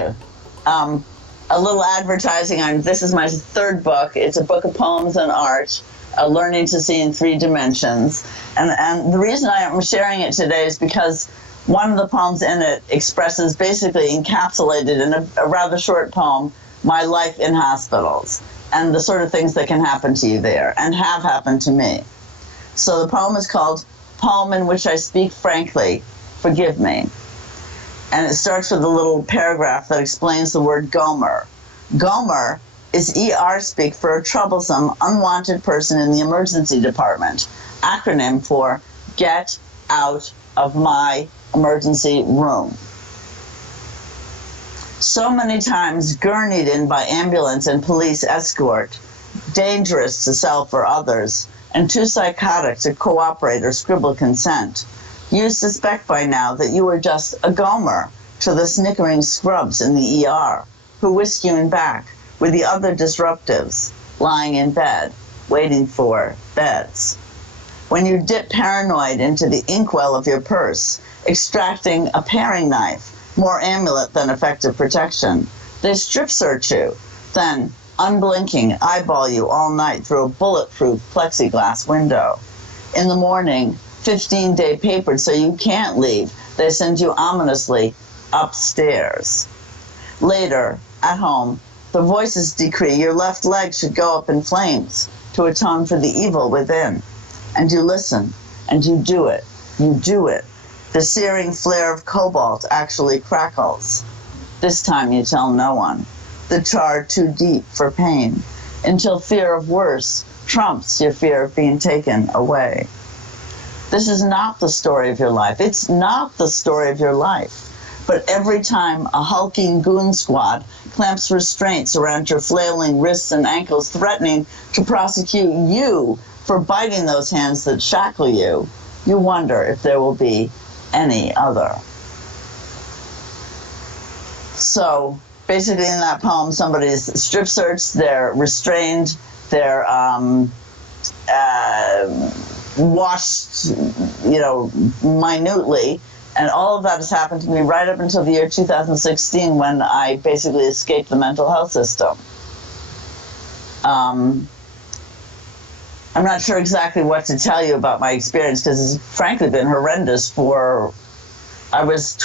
you. A little advertising on, this is my third book. It's a book of poems and art, learning to see in 3 dimensions. And the reason I am sharing it today is because one of the poems in it expresses, basically encapsulated in a rather short poem, my life in hospitals and the sort of things that can happen to you there and have happened to me. So the poem is called Poem in Which I Speak Frankly, Forgive Me. And it starts with a little paragraph that explains the word Gomer. Gomer is ER speak for a troublesome, unwanted person in the emergency department, acronym for Get Out of My Emergency Room. So many times gurneyed in by ambulance and police escort, dangerous to self or others, and too psychotic to cooperate or scribble consent. You suspect by now that you are just a Gomer to the snickering scrubs in the ER who whisk you in back with the other disruptives lying in bed, waiting for beds. When you dip paranoid into the inkwell of your purse, extracting a paring knife, more amulet than effective protection, they strip search you, then, unblinking, eyeball you all night through a bulletproof plexiglass window. In the morning, 15-day papered so you can't leave, they send you ominously upstairs. Later, at home, the voices decree your left leg should go up in flames to atone for the evil within. And you listen, and you do it. You do it. The searing flare of cobalt actually crackles. This time you tell no one. The char too deep for pain, until fear of worse trumps your fear of being taken away. This is not the story of your life. It's not the story of your life. But every time a hulking goon squad clamps restraints around your flailing wrists and ankles, threatening to prosecute you for biting those hands that shackle you, you wonder if there will be any other. So basically in that poem, somebody's strip searched, they're restrained, they're washed, minutely, and all of that has happened to me right up until the year 2016 when I basically escaped the mental health system. I'm not sure exactly what to tell you about my experience because it's frankly been horrendous I was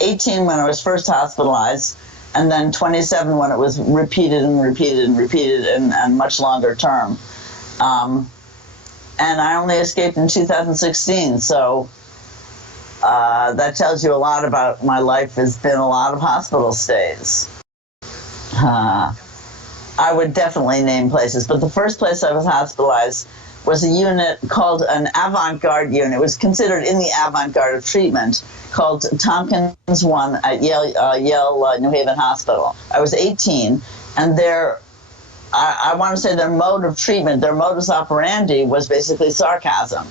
18 when I was first hospitalized, and then 27 when it was repeated and much longer term. And I only escaped in 2016, so that tells you a lot about my life. Has been a lot of hospital stays. I would definitely name places, but the first place I was hospitalized was a unit called an avant-garde unit. It was considered in the avant-garde of treatment, called Tompkins 1 at Yale New Haven Hospital. I was 18, and I want to say their mode of treatment, their modus operandi was basically sarcasm.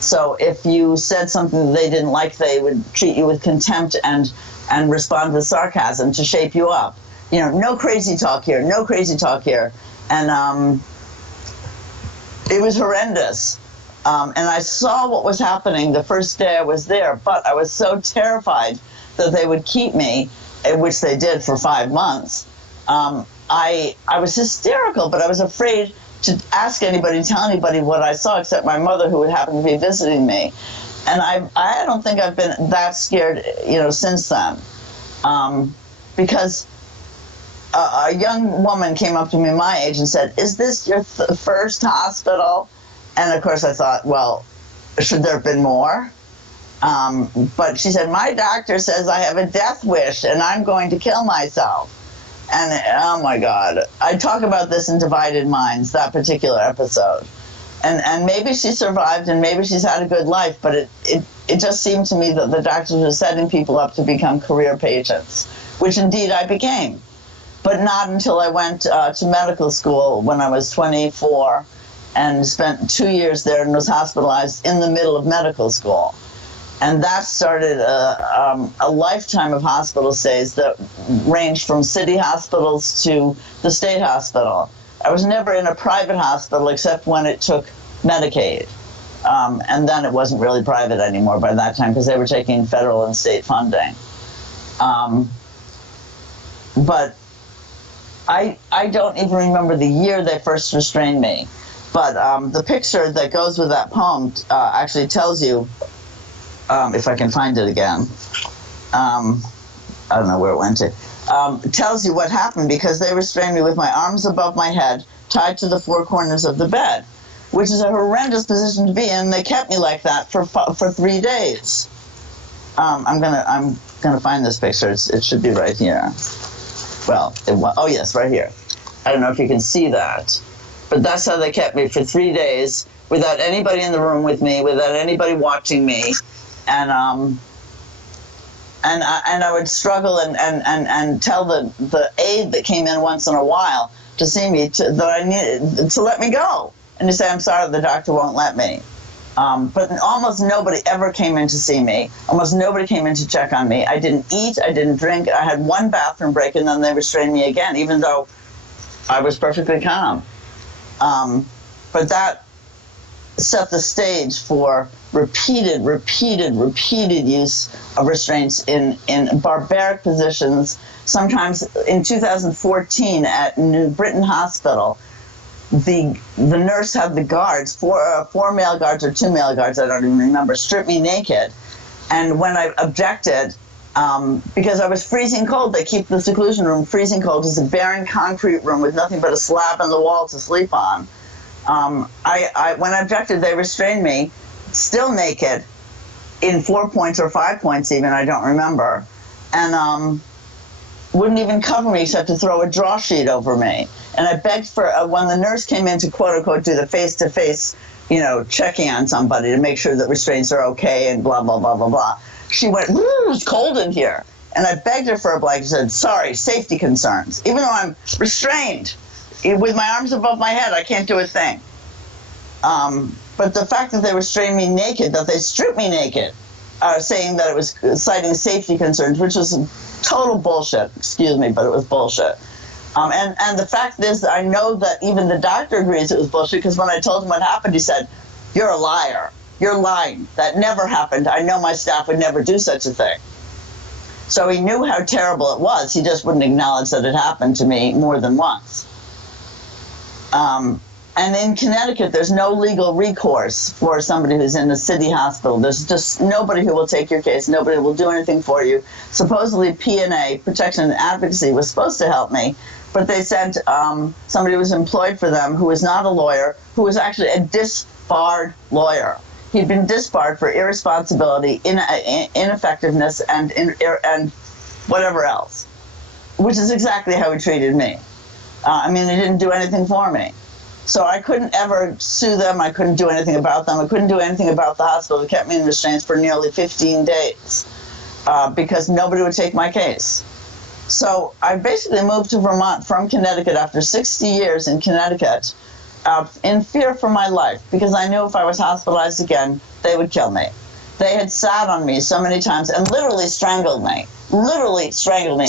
So if you said something that they didn't like, they would treat you with contempt and respond with sarcasm to shape you up. No crazy talk here, no crazy talk here. And it was horrendous. And I saw what was happening the first day I was there, but I was so terrified that they would keep me, which they did for 5 months. I was hysterical, but I was afraid to ask anybody, tell anybody what I saw, except my mother, who would happen to be visiting me. And I don't think I've been that scared, since then. Because a young woman came up to me my age and said, "Is this your first hospital?" And of course I thought, well, should there have been more? But she said, "My doctor says I have a death wish and I'm going to kill myself." And oh my God, I talk about this in Divided Minds, that particular episode. And maybe she survived and maybe she's had a good life, but it just seemed to me that the doctors were setting people up to become career patients, which indeed I became. But not until I went to medical school when I was 24 and spent 2 years there and was hospitalized in the middle of medical school. And that started a lifetime of hospital stays that ranged from city hospitals to the state hospital. I was never in a private hospital except when it took Medicaid. And then it wasn't really private anymore by that time because they were taking federal and state funding. but I don't even remember the year they first restrained me. But the picture that goes with that poem actually tells you, if I can find it again, I don't know where it went to, tells you what happened, because they restrained me with my arms above my head, tied to the four corners of the bed, which is a horrendous position to be in. They kept me like that for 3 days. I'm gonna find this picture. It should be right here. Well, oh yes, right here. I don't know if you can see that, but that's how they kept me for 3 days, without anybody in the room with me, without anybody watching me, and I would struggle and tell the aide that came in once in a while to see me that I needed to let me go, and to say, I'm sorry, the doctor won't let me. But almost nobody ever came in to see me. Almost nobody came in to check on me. I didn't eat, I didn't drink. I had one bathroom break, and then they restrained me again, even though I was perfectly calm. But that set the stage for repeated use of restraints in barbaric positions. Sometimes in 2014 at New Britain Hospital, the nurse had the guards, four male guards or 2 male guards, I don't even remember, strip me naked. And when I objected, because I was freezing cold, they keep the seclusion room freezing cold. It's a barren concrete room with nothing but a slab on the wall to sleep on. When I objected, they restrained me, still naked, in 4 points or 5 points even, I don't remember, and wouldn't even cover me except to throw a draw sheet over me. And I begged for, when the nurse came in to quote-unquote do the face-to-face, checking on somebody to make sure that restraints are okay and blah, blah, blah, blah, blah. She went, it's cold in here. And I begged her for a blanket. She said, sorry, safety concerns. Even though I'm restrained, with my arms above my head, I can't do a thing. But the fact that they restrained me naked, that they stripped me naked, saying that it was citing safety concerns, which was total bullshit. Excuse me, but it was bullshit. And the fact is that I know that even the doctor agrees it was bullshit, because when I told him what happened, he said, you're a liar. You're lying. That never happened. I know my staff would never do such a thing. So he knew how terrible it was. He just wouldn't acknowledge that it happened to me more than once. And in Connecticut, there's no legal recourse for somebody who's in the city hospital. There's just nobody who will take your case. Nobody will do anything for you. Supposedly P&A, Protection and Advocacy, was supposed to help me, but they sent somebody who was employed for them, who was not a lawyer, who was actually a disbarred lawyer. He'd been disbarred for irresponsibility, ineffectiveness, and whatever else, which is exactly how he treated me. He didn't do anything for me. So I couldn't ever sue them. I couldn't do anything about them. I couldn't do anything about the hospital. It kept me in restraints for nearly 15 days because nobody would take my case. So I basically moved to Vermont from Connecticut after 60 years in Connecticut in fear for my life, because I knew if I was hospitalized again, they would kill me. They had sat on me so many times and literally strangled me. Literally strangled me.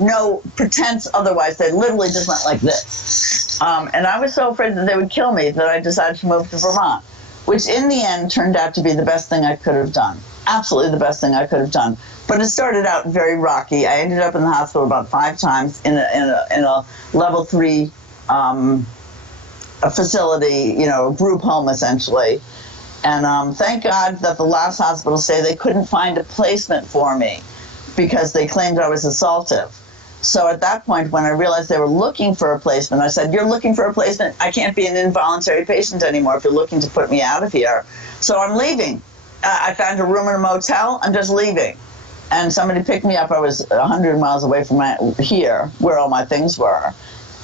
No pretense otherwise. They literally just went like this. And I was so afraid that they would kill me that I decided to move to Vermont, which in the end turned out to be the best thing I could have done. Absolutely the best thing I could have done. But it started out very rocky. I ended up in the hospital about 5 times in a level 3 a facility, group home essentially. And thank God that the last hospital say they couldn't find a placement for me because they claimed I was assaultive. So at that point, when I realized they were looking for a placement, I said, you're looking for a placement? I can't be an involuntary patient anymore if you're looking to put me out of here. So I'm leaving. I found a room in a motel. I'm just leaving. And somebody picked me up. I was 100 miles away from here, where all my things were.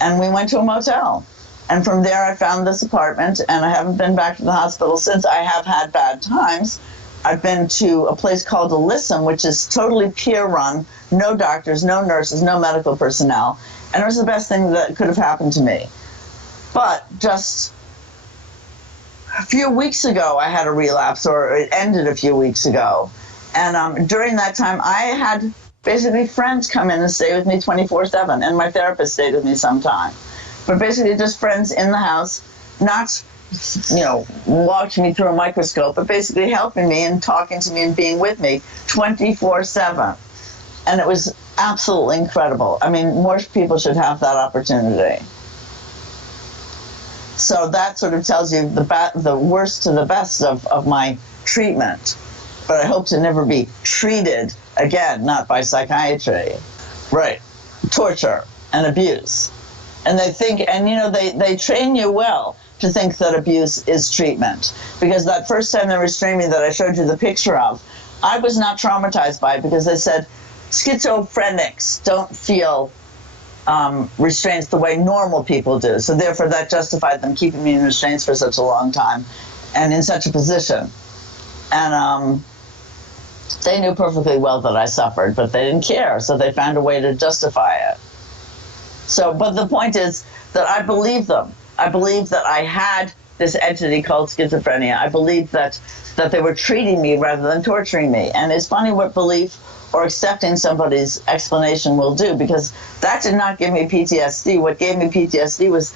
And we went to a motel. And from there, I found this apartment, and I haven't been back to the hospital since. I have had bad times. I've been to a place called Alyssum, which is totally peer-run, no doctors, no nurses, no medical personnel, and it was the best thing that could have happened to me. But just a few weeks ago, I had a relapse, or it ended a few weeks ago, and during that time, I had basically friends come in and stay with me 24/7, and my therapist stayed with me sometime. But basically just friends in the house, not watching me through a microscope, but basically helping me and talking to me and being with me 24/7. And it was absolutely incredible. I mean, more people should have that opportunity. So that sort of tells you the worst to the best of my treatment. But I hope to never be treated again, not by psychiatry. Right. Torture and abuse. And they think, and you know, they train you well to think that abuse is treatment. Because that first time they restrained me that I showed you the picture of, I was not traumatized by it because they said schizophrenics don't feel restraints the way normal people do. So therefore that justified them keeping me in restraints for such a long time and in such a position. And they knew perfectly well that I suffered, but they didn't care. So they found a way to justify it. So, but the point is that I believe them. I believe that I had this entity called schizophrenia. I believe that they were treating me rather than torturing me. And it's funny what belief or accepting somebody's explanation will do, because that did not give me PTSD. What gave me PTSD was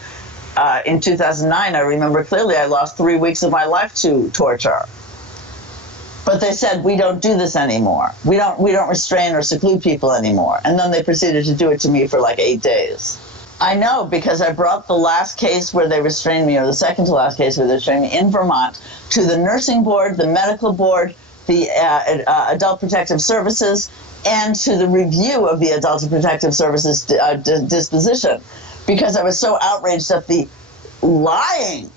in 2009, I remember clearly, I lost 3 weeks of my life to torture. But they said, we don't do this anymore. We don't restrain or seclude people anymore. And then they proceeded to do it to me for like 8 days. I know, because I brought the last case where they restrained me, or the second to last case where they restrained me in Vermont, to the nursing board, the medical board, the Adult Protective Services, and to the review of the Adult Protective Services disposition, because I was so outraged at the lying,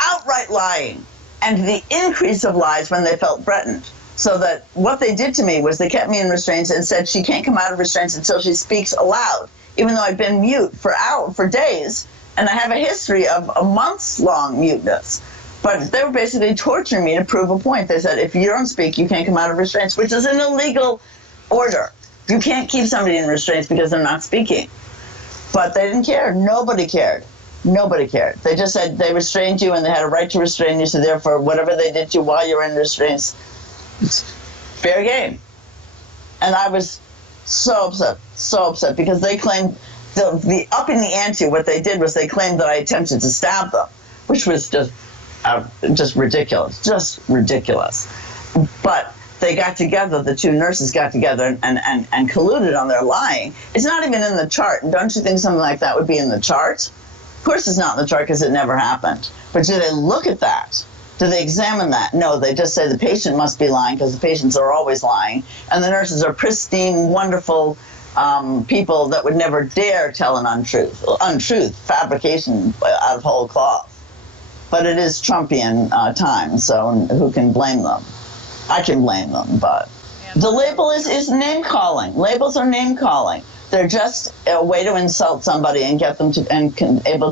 outright lying, and the increase of lies when they felt threatened. So that what they did to me was they kept me in restraints and said she can't come out of restraints until she speaks aloud, even though I'd been mute for days, and I have a history of a months-long muteness. But they were basically torturing me to prove a point. They said, if you don't speak, you can't come out of restraints, which is an illegal order. You can't keep somebody in restraints because they're not speaking. But they didn't care. Nobody cared. Nobody cared. They just said they restrained you and they had a right to restrain you, so therefore whatever they did to you while you're in restraints, it's fair game. And I was so upset, because they claimed, the upping the ante, what they did was they claimed that I attempted to stab them, which was just ridiculous. But they got together, the two nurses got together and colluded on their lying. It's not even in the chart. Don't you think something like that would be in the chart? Of course it's not in the chart because it never happened. But do they look at that? Do they examine that? No, they just say the patient must be lying because the patients are always lying. And the nurses are pristine, wonderful people that would never dare tell an untruth, fabrication out of whole cloth. But it is Trumpian time, so who can blame them? I can blame them, but the label is name-calling. Labels are name-calling. They're just a way to insult somebody and get them to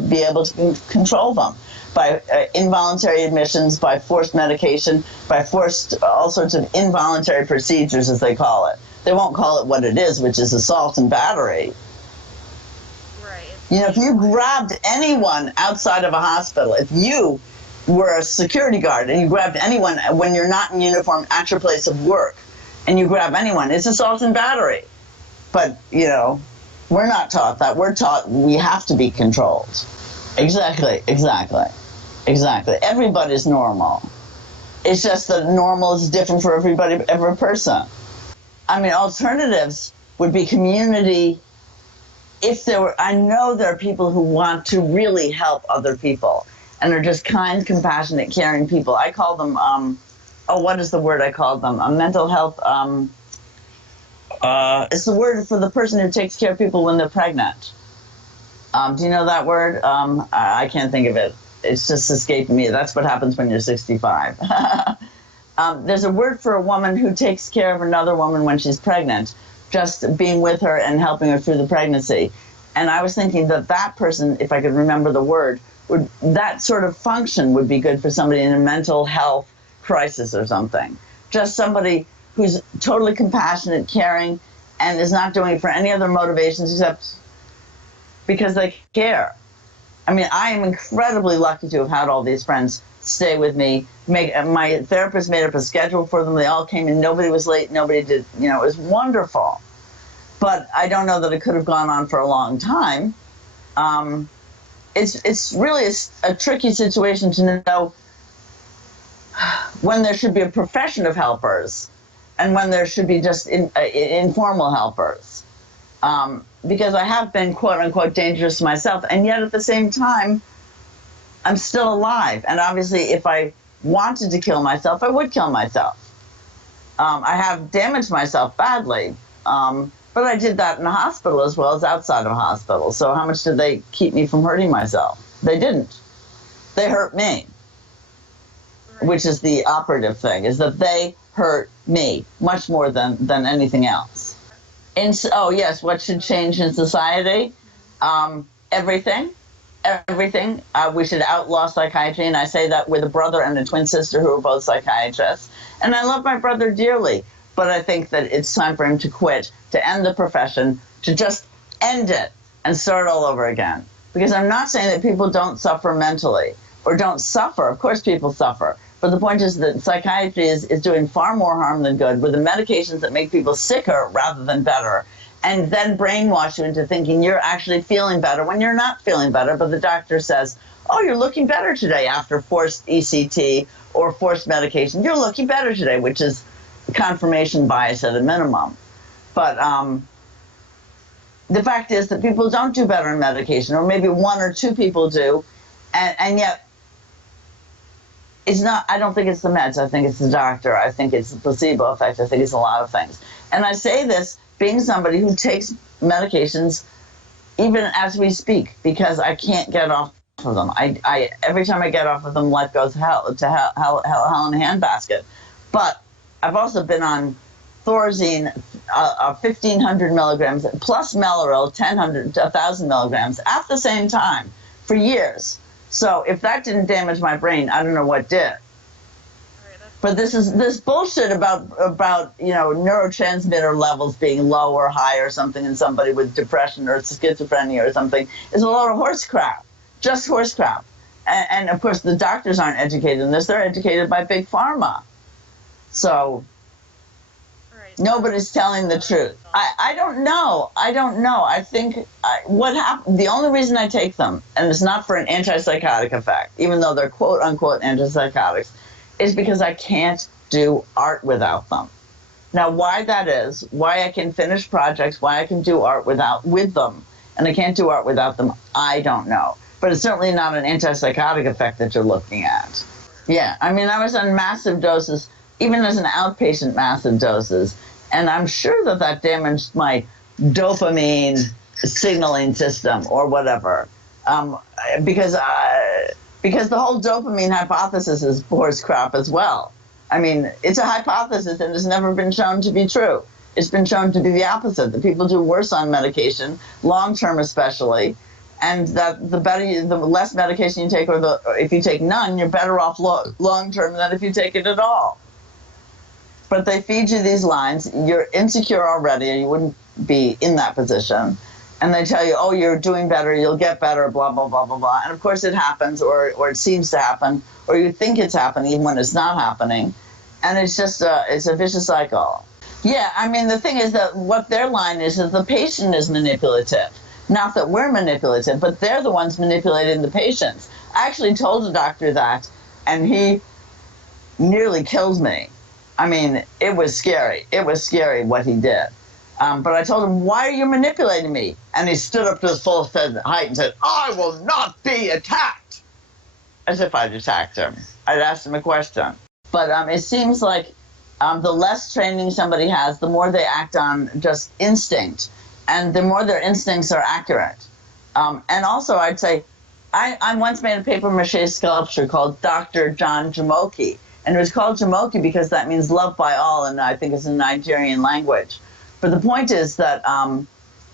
be able to control them by involuntary admissions, by forced medication, by forced all sorts of involuntary procedures, as they call it. They won't call it what it is, which is assault and battery. Right. You know, if you grabbed anyone outside of a hospital, if you were a security guard and you grabbed anyone when you're not in uniform at your place of work, and you grab anyone, it's assault and battery. But, you know, we're not taught that. We're taught we have to be controlled. Exactly. Everybody's normal. It's just that normal is different for every person. I mean, alternatives would be community. I know there are people who want to really help other people and are just kind, compassionate, caring people. I call them, what is the word I call them? Mental health, it's the word for the person who takes care of people when they're pregnant. Do you know that word? I can't think of it. It's just escaping me. That's what happens when you're 65. There's a word for a woman who takes care of another woman when she's pregnant, just being with her and helping her through the pregnancy. And I was thinking that person, if I could remember the word, that sort of function would be good for somebody in a mental health crisis or something. Just somebody who's totally compassionate, caring, and is not doing it for any other motivations except because they care. I mean, I am incredibly lucky to have had all these friends stay with me. My therapist made up a schedule for them. They all came in. Nobody was late. Nobody did, it was wonderful. But I don't know that it could have gone on for a long time. It's really a tricky situation to know when there should be a profession of helpers and when there should be just informal helpers. Because I have been quote unquote dangerous myself, and yet at the same time, I'm still alive. And obviously, if I wanted to kill myself, I would kill myself. I have damaged myself badly, but I did that in a hospital as well as outside of a hospital. So how much did they keep me from hurting myself? They didn't. They hurt me, which is the operative thing, is that they hurt me much more than anything else. Oh, yes, what should change in society? Everything. Everything. We should outlaw psychiatry, and I say that with a brother and a twin sister who are both psychiatrists. And I love my brother dearly, but I think that it's time for him to quit, to end the profession, to just end it and start all over again. Because I'm not saying that people don't suffer mentally or don't suffer. Of course people suffer. But the point is that psychiatry is doing far more harm than good with the medications that make people sicker rather than better, and then brainwash you into thinking you're actually feeling better when you're not feeling better, but the doctor says, oh, you're looking better today after forced ECT or forced medication. You're looking better today, which is confirmation bias at a minimum. But the fact is that people don't do better on medication, or maybe one or two people do, and yet it's not. I don't think it's the meds. I think it's the doctor. I think it's the placebo effect. I think it's a lot of things. And I say this being somebody who takes medications even as we speak, because I can't get off of them. I every time I get off of them, life goes to hell in a handbasket. But I've also been on Thorazine, 1,500 milligrams, plus Mellaril, 1,000 milligrams, at the same time for years. So if that didn't damage my brain, I don't know what did. But this bullshit about neurotransmitter levels being low or high or something in somebody with depression or schizophrenia or something is a load of horse crap, just horse crap. And of course the doctors aren't educated in this; they're educated by big pharma. So nobody's telling the truth. I don't know. I think what happened, the only reason I take them, and it's not for an antipsychotic effect, even though they're quote unquote antipsychotics, is because I can't do art without them. Now, why that is, why I can finish projects, why I can do art with them, and I can't do art without them, I don't know. But it's certainly not an antipsychotic effect that you're looking at. Yeah, I mean, I was on massive doses, even as an outpatient, massive doses, and I'm sure that damaged my dopamine signaling system or whatever, because the whole dopamine hypothesis is horse crap as well. I mean, it's a hypothesis and it's never been shown to be true. It's been shown to be the opposite, that people do worse on medication, long-term especially, and that the less medication you take, or if you take none, you're better off long-term than if you take it at all. But they feed you these lines. You're insecure already, or you wouldn't be in that position. And they tell you, oh, you're doing better, you'll get better, blah, blah, blah, blah, blah. And of course it happens, or it seems to happen, or you think it's happening even when it's not happening. And it's just it's a vicious cycle. Yeah, I mean, the thing is that what their line is that the patient is manipulative. Not that we're manipulative, but they're the ones manipulating the patients. I actually told the doctor that, and he nearly killed me. I mean, it was scary. It was scary what he did. But I told him, why are you manipulating me? And he stood up to his full height and said, I will not be attacked. As if I'd attacked him. I'd asked him a question. But it seems like the less training somebody has, the more they act on just instinct. And the more their instincts are accurate. And also, I'd say, I once made a papier-mâché sculpture called Dr. John Jamoki. And it was called Jamoki because that means love by all, and I think it's a Nigerian language. But the point is that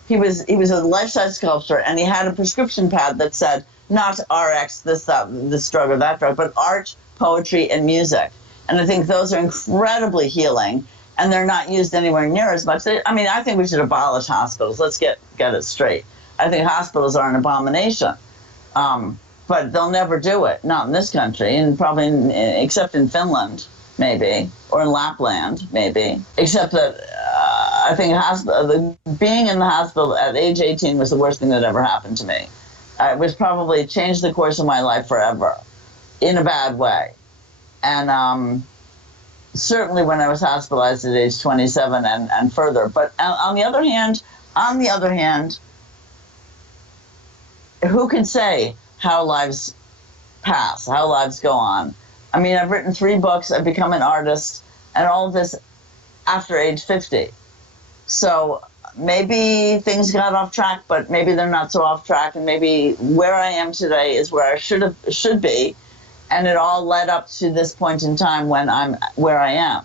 he was a life-size sculpture, and he had a prescription pad that said not RX, this drug or that drug, but art, poetry, and music. And I think those are incredibly healing, and they're not used anywhere near as much. I think we should abolish hospitals. Let's get it straight. I think hospitals are an abomination. But they'll never do it, not in this country, and probably except in Finland, maybe, or in Lapland, maybe. Except that I think being in the hospital at age 18 was the worst thing that ever happened to me. It was probably changed the course of my life forever, in a bad way. And certainly when I was hospitalized at age 27 and further. But on the other hand, who can say how lives pass, how lives go on? I mean, I've written 3 books, I've become an artist, and all of this after age 50. So maybe things got off track, but maybe they're not so off track, and maybe where I am today is where I should be, and it all led up to this point in time when I'm where I am.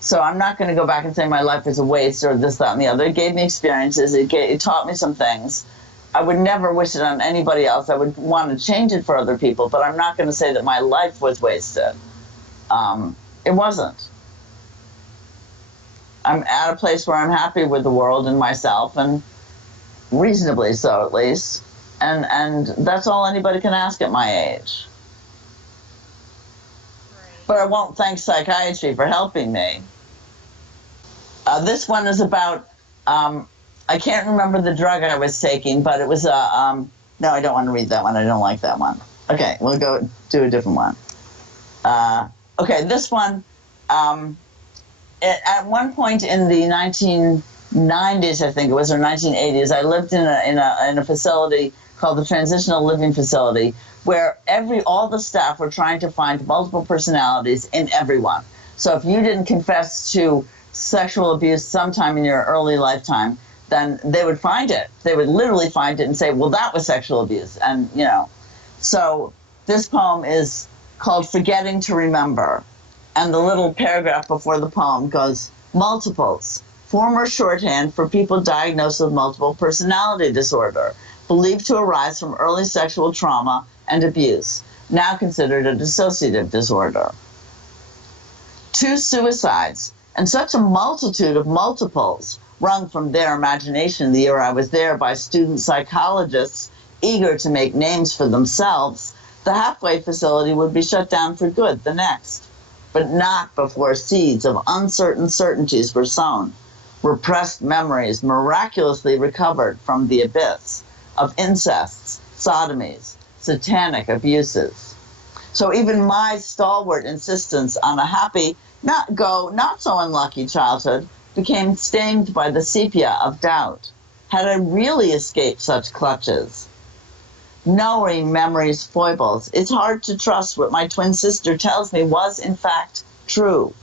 So I'm not going to go back and say my life is a waste or this, that, and the other. It gave me experiences. It taught me some things. I would never wish it on anybody else. I would want to change it for other people, but I'm not going to say that my life was wasted. It wasn't. I'm at a place where I'm happy with the world and myself, and reasonably so at least. And that's all anybody can ask at my age. But I won't thank psychiatry for helping me. This one is about, I can't remember the drug I was taking, but it was no, I don't want to read that one. I don't like that one. Okay, we'll go do a different one. Okay, this one, at one point in the 1990s, I think it was, or 1980s, I lived in a facility called the Transitional Living Facility, where all the staff were trying to find multiple personalities in everyone. So if you didn't confess to sexual abuse sometime in your early lifetime, then they would find it. They would literally find it and say, well, that was sexual abuse. And, you know, so this poem is called Forgetting to Remember. And the little paragraph before the poem goes, multiples, former shorthand for people diagnosed with multiple personality disorder, believed to arise from early sexual trauma and abuse, now considered a dissociative disorder. 2 suicides, and such a multitude of multiples wrung from their imagination the year I was there by student psychologists eager to make names for themselves, the halfway facility would be shut down for good the next. But not before seeds of uncertain certainties were sown, repressed memories miraculously recovered from the abyss of incests, sodomies, satanic abuses. So even my stalwart insistence on a happy, not so unlucky childhood became stained by the sepia of doubt. Had I really escaped such clutches? Knowing memory's foibles, it's hard to trust what my twin sister tells me was in fact true,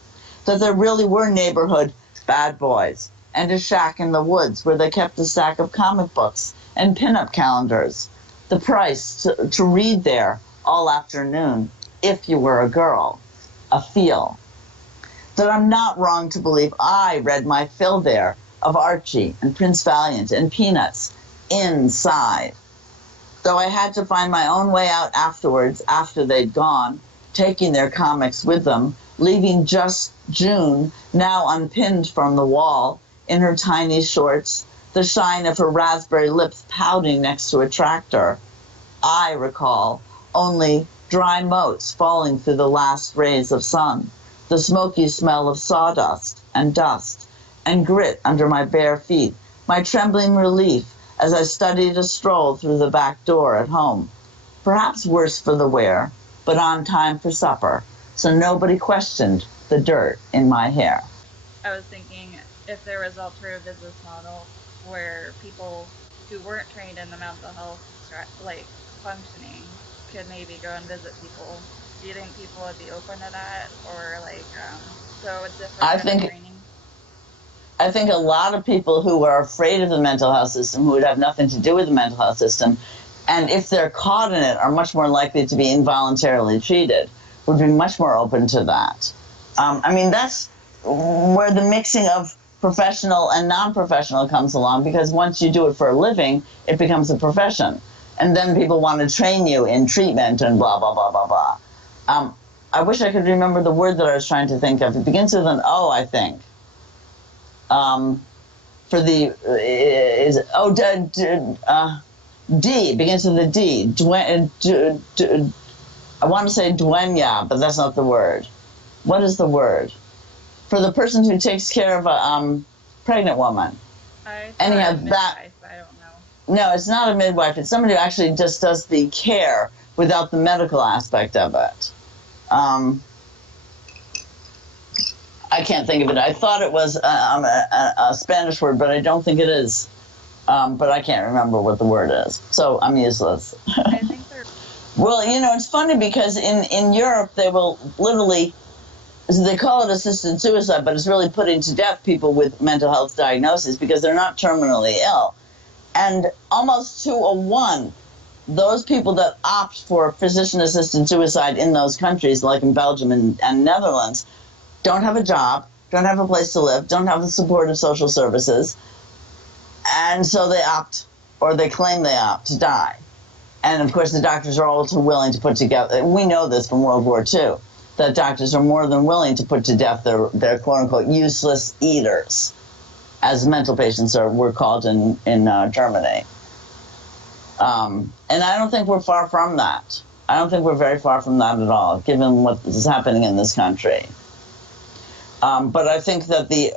that there really were neighborhood bad boys and a shack in the woods where they kept a stack of comic books and pinup calendars, the price to read there all afternoon if you were a girl, a feel. That I'm not wrong to believe I read my fill there of Archie and Prince Valiant and Peanuts inside. Though I had to find my own way out afterwards, after they'd gone, taking their comics with them, leaving just June, now unpinned from the wall, in her tiny shorts, the shine of her raspberry lips pouting next to a tractor. I recall only dry motes falling through the last rays of sun, the smoky smell of sawdust and dust, and grit under my bare feet, my trembling relief as I studied a stroll through the back door at home. Perhaps worse for the wear, but on time for supper, so nobody questioned the dirt in my hair. I was thinking if there was an alternative business model where people who weren't trained in the mental health functioning could maybe go and visit people. Do you think people would be open to that, or so it's different training? I think a lot of people who are afraid of the mental health system, who would have nothing to do with the mental health system, and if they're caught in it, are much more likely to be involuntarily treated, would be much more open to that. I mean, that's where the mixing of professional and non-professional comes along, because once you do it for a living, it becomes a profession. And then people want to train you in treatment and blah, blah, blah, blah, blah. I wish I could remember the word that I was trying to think of. It begins with an O, I think. For the, D, begins with a D. I want to say dueña, but that's not the word. What is the word? For the person who takes care of a pregnant woman. Anyhow, that. I don't know. No, it's not a midwife. It's somebody who actually just does the care without the medical aspect of it. I can't think of it. I thought it was a Spanish word, but I don't think it is. But I can't remember what the word is, so I'm useless. I think they're. Well, it's funny because in Europe they will literally, they call it assisted suicide, but it's really putting to death people with mental health diagnoses because they're not terminally ill. And almost 2-1, those people that opt for physician-assisted suicide in those countries, like in Belgium and Netherlands, don't have a job, don't have a place to live, don't have the support of social services, and so they opt, or they claim they opt to die. And of course, the doctors are all too willing to put together, we know this from World War II, that doctors are more than willing to put to death their quote-unquote useless eaters, as mental patients were called in Germany. And I don't think we're far from that. I don't think we're very far from that at all, given what is happening in this country. But I think that the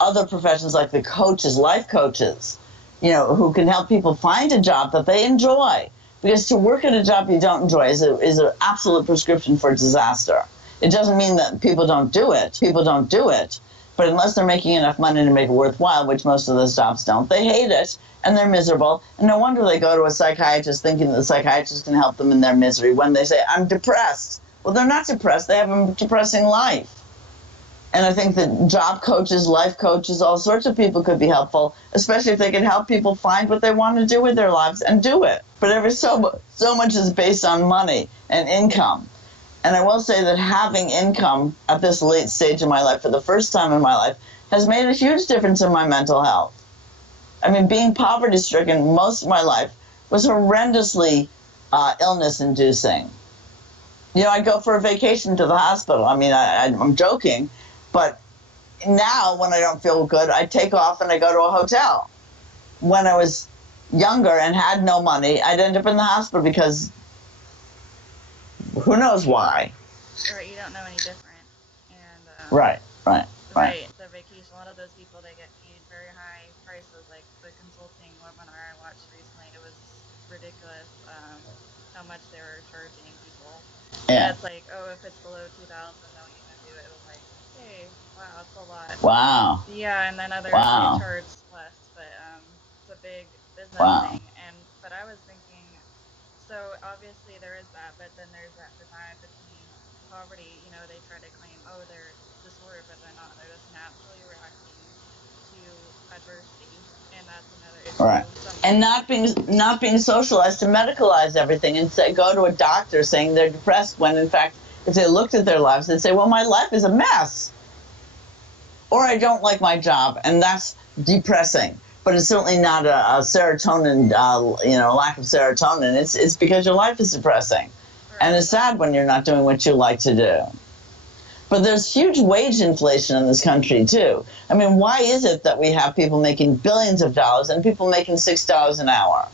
other professions like the coaches, life coaches, who can help people find a job that they enjoy. Because to work at a job you don't enjoy is an absolute prescription for disaster. It doesn't mean that people don't do it. People don't do it. But unless they're making enough money to make it worthwhile, which most of those jobs don't, they hate it and they're miserable. And no wonder they go to a psychiatrist thinking that the psychiatrist can help them in their misery when they say, I'm depressed. Well, they're not depressed. They have a depressing life. And I think that job coaches, life coaches, all sorts of people could be helpful, especially if they can help people find what they want to do with their lives and do it. But so much is based on money and income. And I will say that having income at this late stage in my life, for the first time in my life, has made a huge difference in my mental health. I mean, being poverty-stricken most of my life was horrendously illness-inducing. I'd go for a vacation to the hospital. I mean, I'm joking. But now, when I don't feel good, I take off and I go to a hotel. When I was younger and had no money, I'd end up in the hospital because who knows why. Right, you don't know any different. And Right. The vacation, a lot of those people, they get paid very high prices. Like the consulting webinar I watched recently, it was ridiculous how much they were charging people. Yeah. And it's like, if it's below 2,000, they'll even do it. It was like, hey, wow, that's a lot. Wow. Yeah, and then others Wow. they charge less, but it's a big business Wow. thing. But I was thinking, so obviously there is that, but then there's that divide between poverty. They try to claim, they're disordered, but they're not. They're just naturally reacting to adversity, and that's another issue. Right. And not being socialized to medicalize everything and go to a doctor saying they're depressed when, in fact, if they looked at their lives, they'd say, well, my life is a mess. Or I don't like my job, and that's depressing. But it's certainly not a serotonin, lack of serotonin. It's because your life is depressing. And it's sad when you're not doing what you like to do. But there's huge wage inflation in this country, too. I mean, why is it that we have people making billions of dollars and people making $6 an hour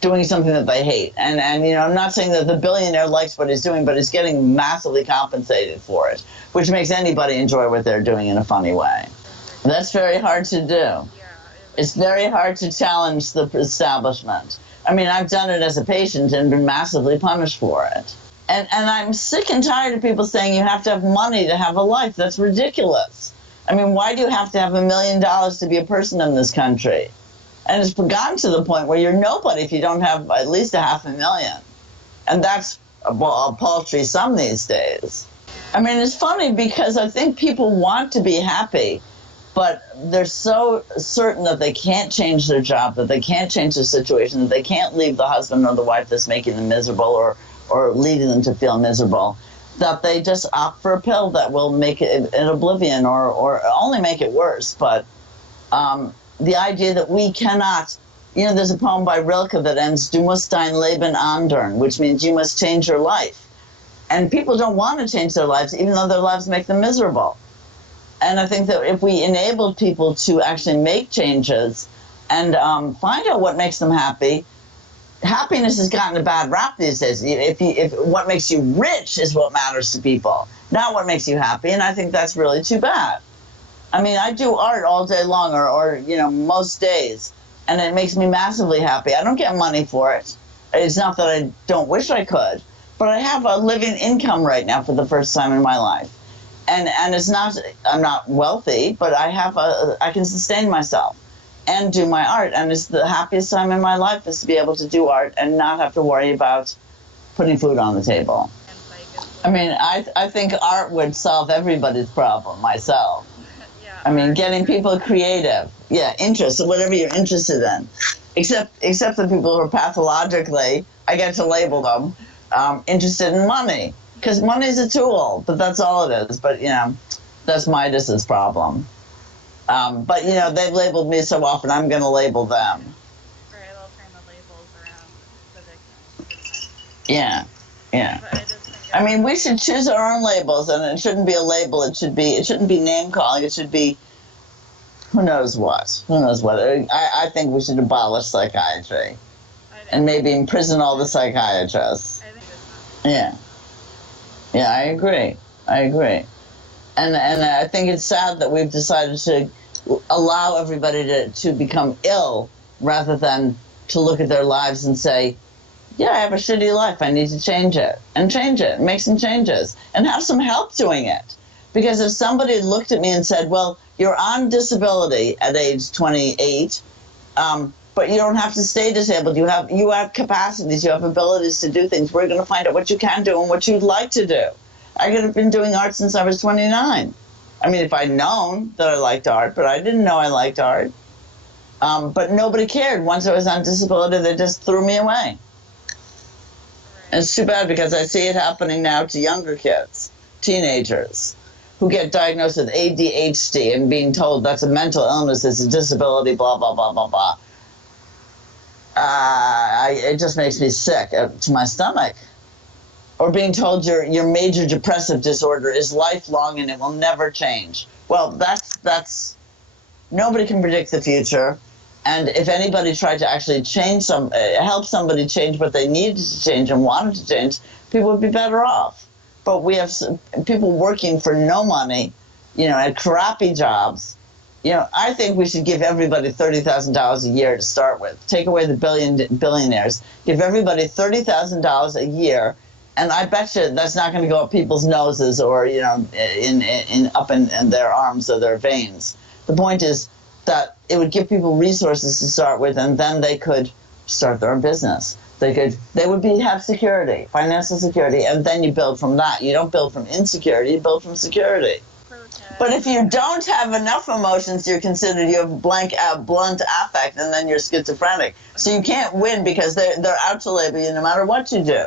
doing something that they hate? And I'm not saying that the billionaire likes what he's doing, but he's getting massively compensated for it, which makes anybody enjoy what they're doing in a funny way. That's very hard to do. It's very hard to challenge the establishment. I mean, I've done it as a patient and been massively punished for it. And I'm sick and tired of people saying you have to have money to have a life. That's ridiculous. I mean, why do you have to have $1 million to be a person in this country? And it's gotten to the point where you're nobody if you don't have at least $500,000. And that's a paltry sum these days. I mean, it's funny because I think people want to be happy, but they're so certain that they can't change their job, that they can't change their situation, that they can't leave the husband or the wife that's making them miserable or leading them to feel miserable, that they just opt for a pill that will make it an oblivion or only make it worse. But the idea that we cannot, there's a poem by Rilke that ends, Du musst dein Leben ändern, which means you must change your life. And people don't want to change their lives, even though their lives make them miserable. And I think that if we enabled people to actually make changes and find out what makes them happy, happiness has gotten a bad rap these days. If what makes you rich is what matters to people, not what makes you happy, and I think that's really too bad. I mean, I do art all day long, or most days, and it makes me massively happy. I don't get money for it. It's not that I don't wish I could, but I have a living income right now for the first time in my life. and it's not, I'm not wealthy, but I can sustain myself and do my art. And it's the happiest time in my life is to be able to do art and not have to worry about putting food on the table. I mean, I think art would solve everybody's problem, myself. Yeah, I mean, getting people creative. Yeah, interest, whatever you're interested in. Except the people who are pathologically, I get to label them, interested in money. Because money is a tool, but that's all it is. But, that's Midas's problem. But, they've labeled me so often, I'm going to label them. Right, they'll turn the labels around the victims. Yeah, yeah. But I just think I mean, we should choose our own labels, and it shouldn't be a label. It shouldn't be name calling. It should be who knows what. Who knows what. I think we should abolish psychiatry and maybe imprison all the psychiatrists. I think it's Yeah. Yeah, I agree. And I think it's sad that we've decided to allow everybody to become ill rather than to look at their lives and say, yeah, I have a shitty life. I need to change it. And change it. Make some changes. And have some help doing it. Because if somebody had looked at me and said, well, you're on disability at age 28, but you don't have to stay disabled. You have capacities. You have abilities to do things. We're going to find out what you can do and what you'd like to do. I could have been doing art since I was 29. I mean, if I'd known that I liked art, but I didn't know I liked art. But nobody cared. Once I was on disability, they just threw me away. And it's too bad because I see it happening now to younger kids, teenagers, who get diagnosed with ADHD and being told that's a mental illness, it's a disability, blah, blah, blah, blah, blah. It just makes me sick to my stomach. Or being told your major depressive disorder is lifelong and it will never change. Well, that's nobody can predict the future. And if anybody tried to actually help somebody change what they needed to change and wanted to change, people would be better off. But we have people working for no money, at crappy jobs. I think we should give everybody $30,000 a year to start with. Take away the billionaires. Give everybody $30,000 a year, and I bet you that's not going to go up people's noses or up in their arms or their veins. The point is that it would give people resources to start with, and then they could start their own business. They would have security, financial security, and then you build from that. You don't build from insecurity, you build from security. But if you don't have enough emotions, you have blunt affect, and then you're schizophrenic. So you can't win because they're out to label you no matter what you do.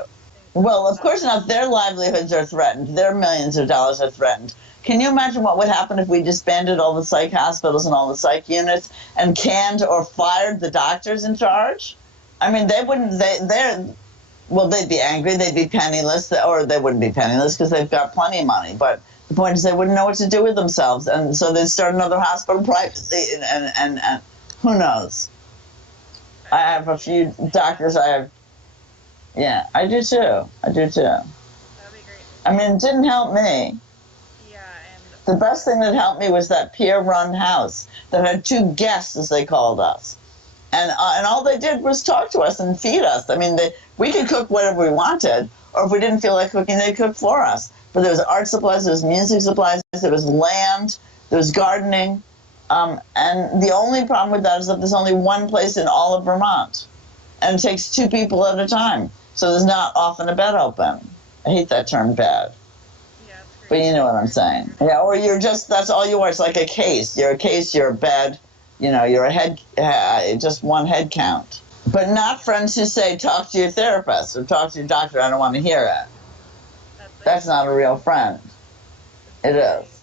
Well, of course not. Their livelihoods are threatened. Their millions of dollars are threatened. Can you imagine what would happen if we disbanded all the psych hospitals and all the psych units and canned or fired the doctors in charge? I mean, they wouldn't. They'd be angry. They'd be penniless, or they wouldn't be penniless because they've got plenty of money. But the point is, they wouldn't know what to do with themselves, and so they'd start another hospital privately. And who knows? I have a few doctors. Yeah, I do too. That'd be great. I mean, it didn't help me. Yeah, and The best thing that helped me was that peer-run house that had 2 guests, as they called us. And all they did was talk to us and feed us. I mean, we could cook whatever we wanted, or if we didn't feel like cooking, they'd cook for us. But there was art supplies, there was music supplies, there was land, there was gardening. And the only problem with that is that there's only one place in all of Vermont. And it takes 2 people at a time. So there's not often a bed open. I hate that term, bed. yeah, it's great. But you know what I'm saying. Yeah, or that's all you are. It's like a case. You're a case, you're a bed. You're a head, just one head count. But not friends who say, talk to your therapist or talk to your doctor, I don't want to hear it. That's not a real friend. It is.